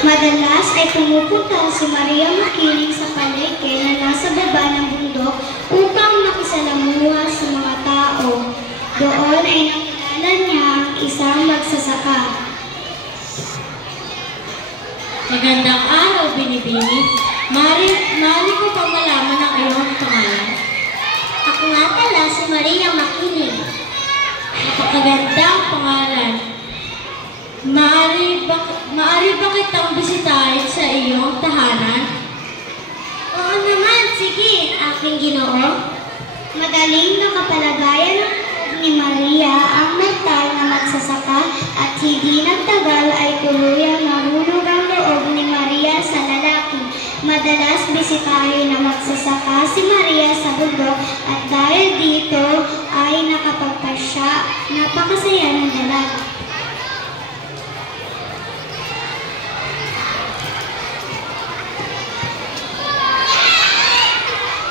Madalas ay pumupunta si Maria Makiling sa palengke na nasa baba ng bundok upang makisalamuha sa mga tao. Doon ay nakilala niya ang isang magsasaka. Magandang araw, Binibini. Mari ko pa malaman ang iyong pangalan. Ako nga pala si Maria Makiling. Napakagandang pangalan. Maaari ba kitang bisitahin sa iyong tahanan? Oo naman, sige, aking Ginoo. Madaling nakapalagayan ng ni Maria ang mental na magsasaka at hindi nagtagal ay tuluyang nahulog ang loob ni Maria sa lalaki. Madalas bisitahin na magsasaka si Maria sa bundok at dahil dito ay nakapagpasya. Napakasaya ng lalaki.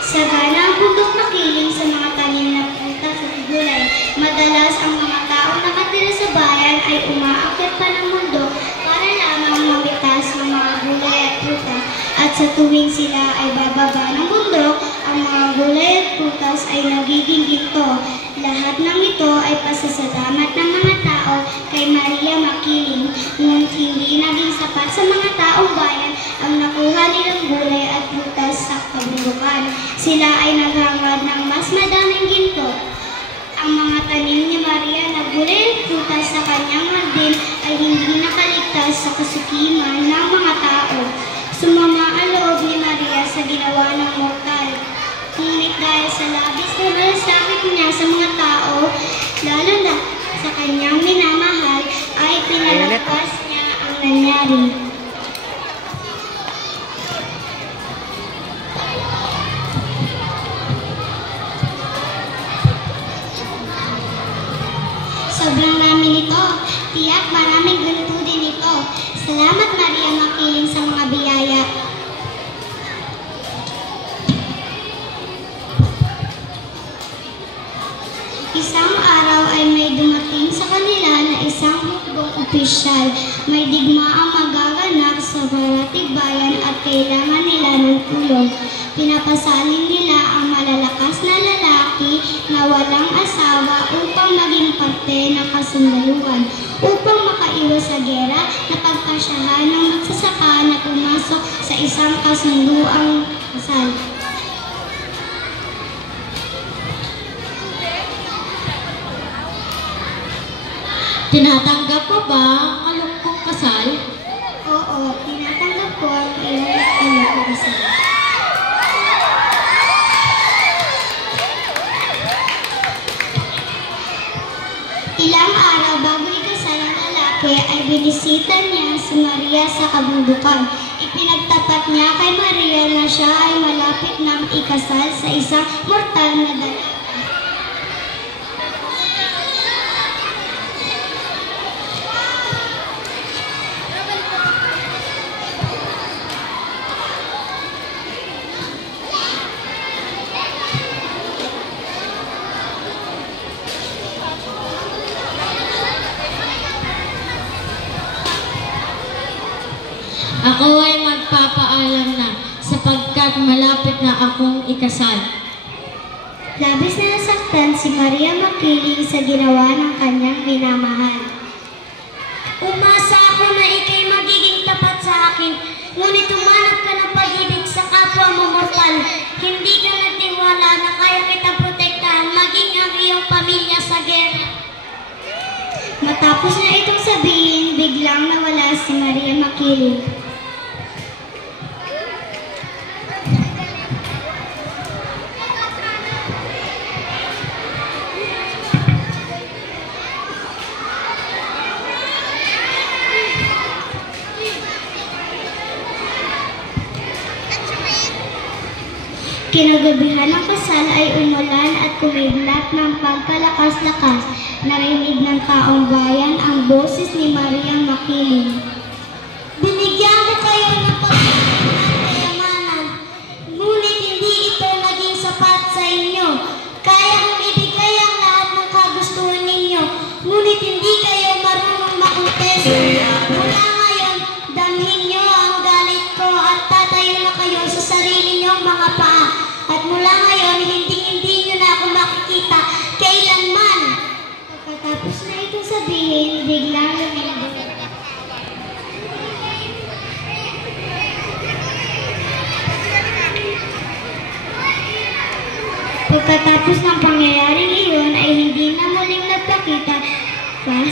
Sagana ang bundok Makiling sa mga tanim na prutas at gulay. Madalas ang mga tao nakatira sa bayan ay umaakyat pa ng bundok para lamang mamitas ng mga gulay at prutas. At sa tuwing sila ay bababa ng bundok, ang mga gulay at prutas ay nagiging ginto. Lahat ng ito ay pasasalamat ng mga tao kay Maria Makiling. Ngunit hindi naging sapat sa mga taong bayan ang nakuha nilang gulay at prutas sa kabundukan. Sila ay naghangad ng mas madaming ginto. Ang mga tanim ni Maria na gulay at prutas sa kanyang hardin ay hindi nakaligtas sa kasukiman ng mga tao. Sumama ang loob ni Maria sa ginawa ng mortal. Ngunit dahil sa labis na malasakit niya sa mga tao, lalo na sa kanyang minamahal, ay pinalagpas niya ang nangyari. Sobrang namin ito. Tiyak maraming ganito din ito. Salamat Maria Makiling sa mga biyaya. Isang araw ay may dumating sa kanila na isang hukbong opisyal. May digmaang magaganap sa parating bayan at kailangan nila ng tulong. Pinapasalin nila ang malalakas na lalaki na walang asawa upang maging parte ng kasundaluhan. Upang makaiwas sa gera, napagpasyahan ng magsasaka na pumasok sa isang kasunduang kasal. Tinatanggap mo ba ang alungkong kasal? Oo, tinatanggap ko ang alungkong kasal. Ilang araw bago ikasal ang lalaki ay binisita niya si Maria sa kabundukan. Ipinagtapat niya kay Maria na siya ay malapit ng ikasal sa isang mortal na lalaki. Ako ay magpapaalam na sapagkat malapit na akong ikasal. Labis na nasaktan si Maria Makiling sa ginawa ng kanyang minamahal. Umasa ako na ikay magiging tapat sa akin, ngunit tumanap ka ng pag-ibig sa kapwa mo mortal. Hindi ka nagtiwala na kaya kita protektahan maging ang iyong pamilya sa gera. Matapos na itong sabihin, biglang nawala si Maria Makiling. Kinagabihan ng kasal ay umulan at kumidlat ng pagkalakas-lakas. Narinig ng taong bayan ang boses ni Maria Makiling. Binigyan ko kayo ng pagkakas at kayamanan, ngunit hindi ito naging sapat sa inyo. Kaya kong ibigay ang lahat ng kagustuhan ninyo, ngunit hindi kayo marunong makumpes. Mula ngayon, damhin nyo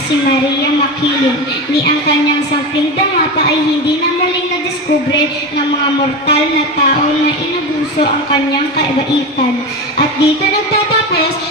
si Maria Makiling, ni ang kanyang sampling dangapa ay hindi na muling nadiskubre ng mga mortal na tao na inabuso ang kanyang kaibaitan. At dito nagtatapos